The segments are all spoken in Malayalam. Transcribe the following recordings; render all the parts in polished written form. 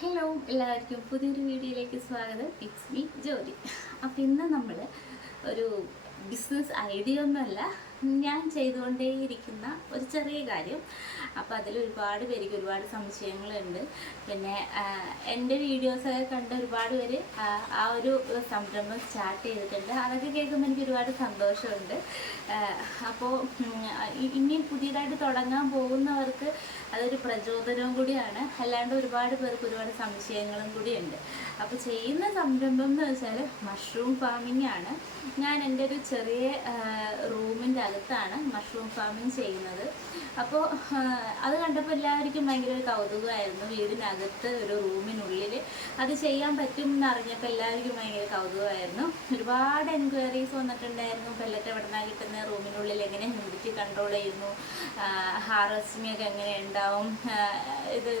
ഹലോ എല്ലാവർക്കും പുതിയൊരു വീഡിയോയിലേക്ക് സ്വാഗതം. It's me Jyothi. അപ്പം ഇന്ന് നമ്മൾ ഒരു ബിസിനസ് ഐഡിയ ഒന്നുമല്ല, ഞാൻ ചെയ്തുകൊണ്ടേയിരിക്കുന്ന ഒരു ചെറിയ കാര്യം. അപ്പോൾ അതിൽ ഒരുപാട് പേർക്ക് ഒരുപാട് സംശയങ്ങളുണ്ട്. പിന്നെ എൻ്റെ വീഡിയോസൊക്കെ കണ്ട് ഒരുപാട് പേര് ആ ഒരു സംരംഭം സ്റ്റാർട്ട് ചെയ്തിട്ടുണ്ട്. അതൊക്കെ കേൾക്കുമ്പോൾ എനിക്ക് ഒരുപാട് സന്തോഷമുണ്ട്. അപ്പോൾ ഇനി പുതിയതായിട്ട് തുടങ്ങാൻ പോകുന്നവർക്ക് അതൊരു പ്രചോദനവും കൂടിയാണ്. അല്ലാണ്ട് ഒരുപാട് പേർക്ക് ഒരുപാട് സംശയങ്ങളും കൂടിയുണ്ട്. അപ്പോൾ ചെയ്യുന്ന സംരംഭം എന്ന് വെച്ചാൽ മഷ്റൂം ഫാമിംഗ് ആണ്. ഞാൻ എൻ്റെ ഒരു ചെറിയ റൂമിൻ്റെ അകത്താണ് മഷ്റൂം ഫാമിംഗ് ചെയ്യുന്നത്. അപ്പോൾ അത് കണ്ടപ്പോൾ എല്ലാവർക്കും ഭയങ്കര ഒരു കൗതുകമായിരുന്നു. വീടിനകത്ത് ഒരു റൂമിനുള്ളിൽ അത് ചെയ്യാൻ പറ്റും എന്നറിഞ്ഞപ്പോൾ എല്ലാവർക്കും ഭയങ്കര കൗതുകമായിരുന്നു. ഒരുപാട് എൻക്വയറീസ് വന്നിട്ടുണ്ടായിരുന്നു. പെല്ലറ്റ് എവിടെ നിന്നാണ് കിട്ടുന്നത്, റൂമിനുള്ളിൽ എങ്ങനെ ഹ്യൂമിഡിറ്റി കൺട്രോൾ ചെയ്യുന്നു, ഹാർവെസ്റ്റിംഗ് ഒക്കെ എങ്ങനെ ഉണ്ടാവും, ഇത്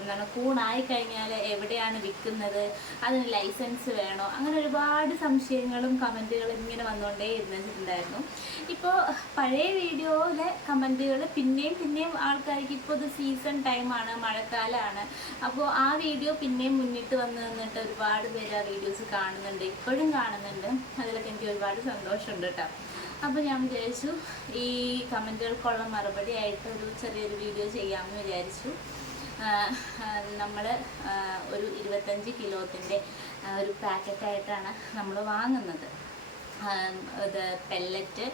എന്താണ് കൂണായി കഴിഞ്ഞാൽ എവിടെയാണ് വിൽക്കുന്നത്, അതിന് ലൈസൻസ് വേണോ, അങ്ങനെ ഒരുപാട് സംശയങ്ങളും കമൻറ്റുകളും ഇങ്ങനെ വന്നുകൊണ്ടേ ഇരുന്നിട്ടുണ്ടായിരുന്നു. ഇപ്പോൾ പഴയ വീഡിയോയിലെ കമൻറ്റുകൾ പിന്നെയും ആൾക്കാർക്ക് ഇപ്പോൾ ഇത് സീസൺ ടൈമാണ്, മഴക്കാലമാണ്. അപ്പോൾ ആ വീഡിയോ പിന്നെയും മുന്നിട്ട് വന്നിട്ട് ഒരുപാട് പേര് ആ വീഡിയോസ് കാണുന്നുണ്ട്, ഇപ്പോഴും കാണുന്നുണ്ട്. അതിലൊക്കെ എനിക്ക് ഒരുപാട് സന്തോഷമുണ്ട് കേട്ടോ. അപ്പോൾ ഞാൻ വിചാരിച്ചു ഈ കമൻറ്റുകൾക്കുള്ള മറുപടി ആയിട്ട് ഒരു ചെറിയൊരു വീഡിയോ ചെയ്യാമെന്ന് വിചാരിച്ചു. നമ്മൾ ഒരു 25 കിലോത്തിൻ്റെ ഒരു പാക്കറ്റായിട്ടാണ് നമ്മൾ വാങ്ങുന്നത്. ഇത് പെല്ലറ്റ്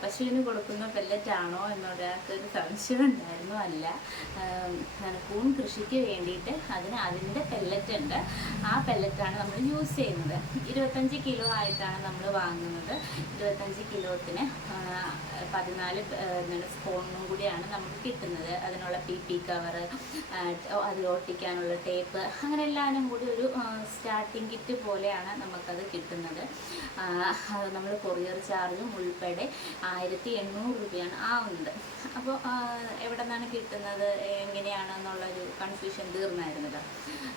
പശുവിന് കൊടുക്കുന്ന പെല്ലറ്റാണോ എന്നൊരാൾക്കൊരു സംശയം ഉണ്ടായിരുന്നു. അല്ല, കൂൺ കൃഷിക്ക് വേണ്ടിയിട്ട് അതിൻ്റെ പെല്ലറ്റ് ഉണ്ട്. ആ പെല്ലറ്റാണ് നമ്മൾ യൂസ് ചെയ്യുന്നത്. 25 കിലോ ആയിട്ടാണ് നമ്മൾ വാങ്ങുന്നത്. 25 കിലോത്തിന് 14 സ്പൂണും കൂടിയാണ് നമുക്ക് കിട്ടുന്നത്. അതിനുള്ള PP കവറ്, അതിൽ ഒട്ടിക്കാനുള്ള ടേപ്പ്, അങ്ങനെ എല്ലാവരും കൂടി ഒരു സ്റ്റാർട്ടിങ് കിറ്റ് പോലെയാണ് നമുക്കത് കിട്ടുന്നത്. നമ്മൾ കൊറിയർ ചാർജും ഉൾപ്പെടെ 1800 രൂപയാണ് ആവുന്നത്. അപ്പോൾ എവിടെ നിന്നാണ് കിട്ടുന്നത്, എങ്ങനെയാണെന്നുള്ളൊരു കൺഫ്യൂഷൻ തീർന്നായിരുന്നല്ലോ.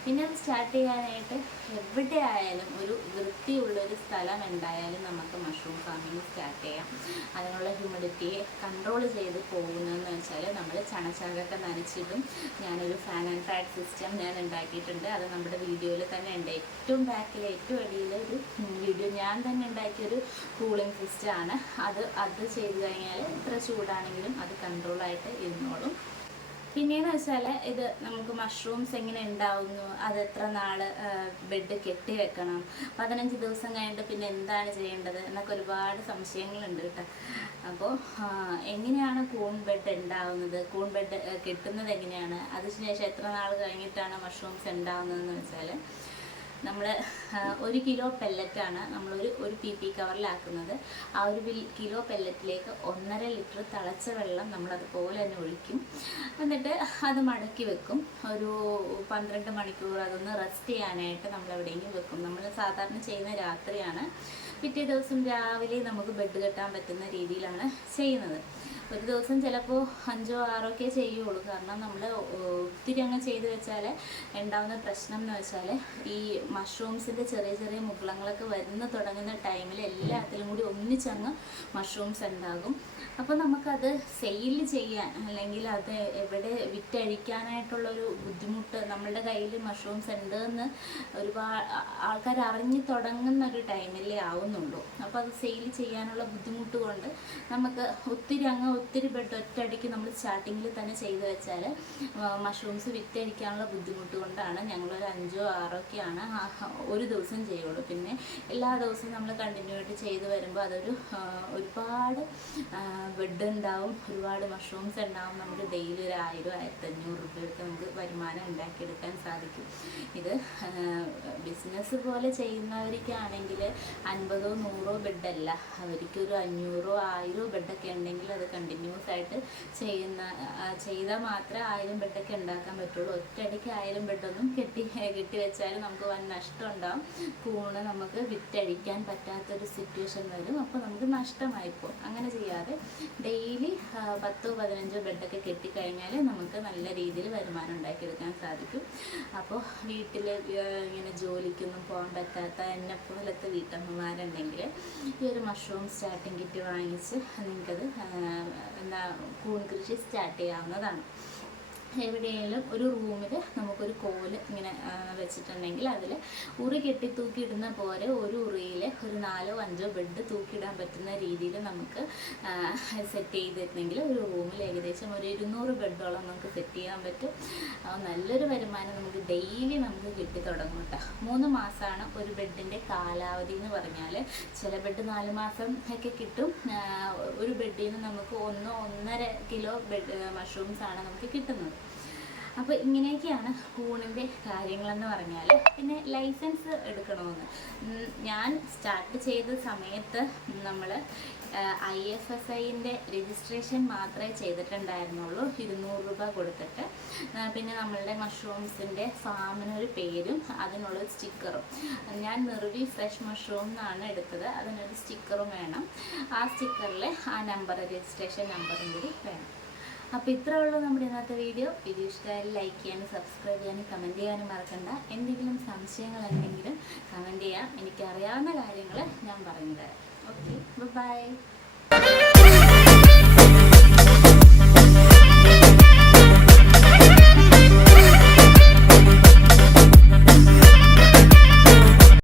പിന്നെ അത് സ്റ്റാർട്ട് ചെയ്യാനായിട്ട് എവിടെ ആയാലും ഒരു വൃത്തിയുള്ളൊരു സ്ഥലം ഉണ്ടായാലും നമുക്ക് മഷ്റൂം ഫാമിംഗ് സ്റ്റാർട്ട് ചെയ്യാം. അതിനുള്ള ഹ്യൂമിഡിറ്റിയെ കൺട്രോൾ ചെയ്ത് പോകുന്നതെന്ന് വെച്ചാൽ നമ്മൾ ചണച്ചാകൊക്കെ നനച്ചിടും. ഞാനൊരു ഫാൻ ആൻഡ് ഫാറ്റ് സിസ്റ്റം ഞാൻ ഉണ്ടാക്കിയിട്ടുണ്ട്. അത് നമ്മുടെ വീഡിയോയിൽ തന്നെ ഉണ്ട്. ഏറ്റവും ബാക്കിൽ ഏറ്റവും അടിയിൽ ഒരു വീഡിയോ ഞാൻ തന്നെ ഉണ്ടാക്കിയൊരു കൂളിംഗ് സിസ്റ്റമാണ്. അത് ചെയ്ത് കഴിഞ്ഞാൽ എത്ര ചൂടാണെങ്കിലും അത് കൺട്രോളായിട്ട് ഇരുന്നോളും. പിന്നെയെന്ന് വെച്ചാൽ ഇത് നമുക്ക് മഷ്റൂംസ് എങ്ങനെ ഉണ്ടാവുന്നു, അത് എത്ര നാൾ ബെഡ് കെട്ടി വെക്കണം, 15 ദിവസം കഴിഞ്ഞിട്ട് പിന്നെ എന്താണ് ചെയ്യേണ്ടത് എന്നൊക്കെ ഒരുപാട് സംശയങ്ങളുണ്ട് കേട്ടോ. അപ്പോൾ എങ്ങനെയാണ് കൂൺ ബെഡ് ഉണ്ടാവുന്നത്, കൂൺ ബെഡ് കെട്ടുന്നത് എങ്ങനെയാണ്, അതിനുശേഷം എത്ര നാൾ കഴിഞ്ഞിട്ടാണ് മഷ്റൂംസ് ഉണ്ടാവുന്നതെന്ന് വെച്ചാൽ നമ്മൾ 1 കിലോ പെല്ലറ്റാണ് ഒരു PP കവറിലാക്കുന്നത്. ആ 1 കിലോ പെല്ലറ്റിലേക്ക് 1.5 ലിറ്റർ തിളച്ച വെള്ളം നമ്മളതുപോലെ തന്നെ ഒഴിക്കും. എന്നിട്ട് അത് മടക്കി വെക്കും. ഒരു 12 മണിക്കൂർ അതൊന്ന് റെസ്റ്റ് ചെയ്യാനായിട്ട് നമ്മൾ എവിടെയെങ്കിലും വെക്കും. നമ്മൾ സാധാരണ ചെയ്യുന്ന രാത്രിയാണ്. പിറ്റേ ദിവസം രാവിലെ നമുക്ക് ബെഡ് കെട്ടാൻ പറ്റുന്ന രീതിയിലാണ് ചെയ്യുന്നത്. ഒരു ദിവസം ചിലപ്പോൾ 5 or 6 ഒക്കെ ചെയ്യുള്ളൂ. കാരണം നമ്മൾ ഒത്തിരി അങ്ങ് ചെയ്ത് വെച്ചാൽ ഉണ്ടാകുന്ന പ്രശ്നം എന്ന് വെച്ചാൽ ഈ മഷ്റൂംസിൻ്റെ ചെറിയ ചെറിയ മുകുളങ്ങളൊക്കെ തുടങ്ങുന്ന ടൈമിൽ എല്ലാത്തിലും കൂടി ഒന്നിച്ചങ്ങ് മഷ്റൂംസ് ഉണ്ടാകും. അപ്പോൾ നമുക്കത് സെയിൽ ചെയ്യാൻ അല്ലെങ്കിൽ അത് എവിടെ വിറ്റഴിക്കാനായിട്ടുള്ളൊരു ബുദ്ധിമുട്ട്, നമ്മളുടെ കയ്യിൽ മഷ്റൂംസ് ഉണ്ടെന്ന് ഒരുപാട് ആൾക്കാർ അറിഞ്ഞു തുടങ്ങുന്ന ഒരു ടൈമിലേ ആവുന്നുള്ളൂ. അപ്പോൾ അത് സെയിൽ ചെയ്യാനുള്ള ബുദ്ധിമുട്ട് കൊണ്ട് നമുക്ക് ഒത്തിരി ബെഡ് ഒറ്റയടിക്ക് നമ്മൾ സ്റ്റാർട്ടിങ്ങിൽ തന്നെ ചെയ്ത് വെച്ചാൽ മഷ്റൂംസ് വിറ്റഴിക്കാനുള്ള ബുദ്ധിമുട്ട് കൊണ്ടാണ് ഞങ്ങളൊരു 5 or 6 ഒക്കെയാണ് ഒരു ദിവസം ചെയ്യുള്ളൂ. പിന്നെ എല്ലാ ദിവസവും നമ്മൾ കണ്ടിന്യൂ ആയിട്ട് ചെയ്ത് വരുമ്പോൾ അതൊരു ഒരുപാട് ബെഡ് ഉണ്ടാവും, ഒരുപാട് മഷ്റൂംസ് ഉണ്ടാവും. നമുക്ക് ഡെയിലി ഒരു 1000-1500 രൂപയൊക്കെ നമുക്ക് വരുമാനം ഉണ്ടാക്കിയെടുക്കാൻ സാധിക്കും. ഇത് ബിസിനസ് പോലെ ചെയ്യുന്നവർക്കാണെങ്കിൽ 50 or 100 ബെഡല്ല, അവർക്കൊരു 500 or 1000 ബെഡൊക്കെ ഉണ്ടെങ്കിൽ അത് കണ്ടിന്യൂസ് ആയിട്ട് ചെയ്താൽ മാത്രമേ 1000 ബെഡൊക്കെ ഉണ്ടാക്കാൻ പറ്റുള്ളൂ. ഒറ്റയടിക്ക് 1000 ബെഡൊന്നും കെട്ടി വെച്ചാൽ നമുക്ക് വൻ നഷ്ടം ഉണ്ടാവും. കൂണ് നമുക്ക് വിറ്റഴിക്കാൻ പറ്റാത്തൊരു സിറ്റുവേഷൻ വരും. അപ്പോൾ നമുക്ക് നഷ്ടമായിപ്പോൾ. അങ്ങനെ ചെയ്യാതെ ഡെയിലി 10-15 ബെഡൊക്കെ കെട്ടിക്കഴിഞ്ഞാൽ നമുക്ക് നല്ല രീതിയിൽ വരുമാനം ഉണ്ടാക്കിയെടുക്കാൻ സാധിക്കും. അപ്പോൾ വീട്ടിൽ ഇങ്ങനെ ജോലിക്കൊന്നും പോകാൻ പറ്റാത്ത എന്നെപ്പോലത്തെ വീട്ടമ്മമാരുണ്ടെങ്കിൽ ഈ ഒരു മഷ്റൂം സ്റ്റാർട്ടിങ് കിറ്റ് വാങ്ങിച്ച് നിങ്ങൾക്കത് കൂൺ കൃഷി സ്റ്റാർട്ട് ചെയ്യാവുന്നതാണ്. എവിടെയെങ്കിലും ഒരു റൂമിൽ നമുക്കൊരു കോല് ഇങ്ങനെ വെച്ചിട്ടുണ്ടെങ്കിൽ അതിൽ ഉറി കെട്ടി തൂക്കിയിടുന്ന പോലെ ഒരു ഉറിയിൽ ഒരു 4 or 5 ബെഡ് തൂക്കിയിടാൻ പറ്റുന്ന രീതിയിൽ നമുക്ക് സെറ്റ് ചെയ്തിട്ടുണ്ടെങ്കിൽ ഒരു റൂമിൽ ഏകദേശം ഒരു 200 ബെഡോളം നമുക്ക് സെറ്റ് ചെയ്യാൻ പറ്റും. നല്ലൊരു വരുമാനം നമുക്ക് ഡെയിലി നമുക്ക് കിട്ടി തുടങ്ങും കേട്ടോ. 3 മാസമാണ് ഒരു ബെഡിൻ്റെ കാലാവധി എന്ന് പറഞ്ഞാൽ. ചില ബെഡ് 4 മാസം ഒക്കെ കിട്ടും. ഒരു ബെഡിൽ നിന്ന് നമുക്ക് 1-1.5 കിലോ ബെഡ് മഷ്റൂംസാണ് നമുക്ക് കിട്ടുന്നത്. അപ്പോൾ ഇങ്ങനെയൊക്കെയാണ് കൂണിൻ്റെ കാര്യങ്ങളെന്ന് പറഞ്ഞാൽ. പിന്നെ ലൈസൻസ് എടുക്കണമെന്ന് ഞാൻ സ്റ്റാർട്ട് ചെയ്ത സമയത്ത് നമ്മൾ IFSIൻ്റെ രജിസ്ട്രേഷൻ മാത്രമേ ചെയ്തിട്ടുണ്ടായിരുന്നുള്ളൂ, 200 രൂപ കൊടുത്തിട്ട്. പിന്നെ നമ്മളുടെ മഷ്റൂംസിൻ്റെ ഫാമിനൊരു പേരും അതിനുള്ളൊരു സ്റ്റിക്കറും. ഞാൻ നിർവി ഫ്രഷ് മഷ്റൂം എന്നാണ് എടുത്തത്. അതിനൊരു സ്റ്റിക്കറും വേണം. ആ സ്റ്റിക്കറിൽ ആ നമ്പർ, രജിസ്ട്രേഷൻ നമ്പറും കൂടി വേണം. അപ്പോൾ ഇത്രേ ഉള്ളൂ നമ്മുടെ ഇന്നത്തെ വീഡിയോ. ഇഷ്ടമായാലും ലൈക്ക് ചെയ്യാനും സബ്സ്ക്രൈബ് ചെയ്യാനും കമൻറ്റ് ചെയ്യാനും മറക്കണ്ട. എന്തെങ്കിലും സംശയങ്ങൾ ഉണ്ടെങ്കിലും കമൻറ്റ് ചെയ്യാം. എനിക്കറിയാവുന്ന കാര്യങ്ങൾ ഞാൻ പറഞ്ഞു തരാം. Okay, by.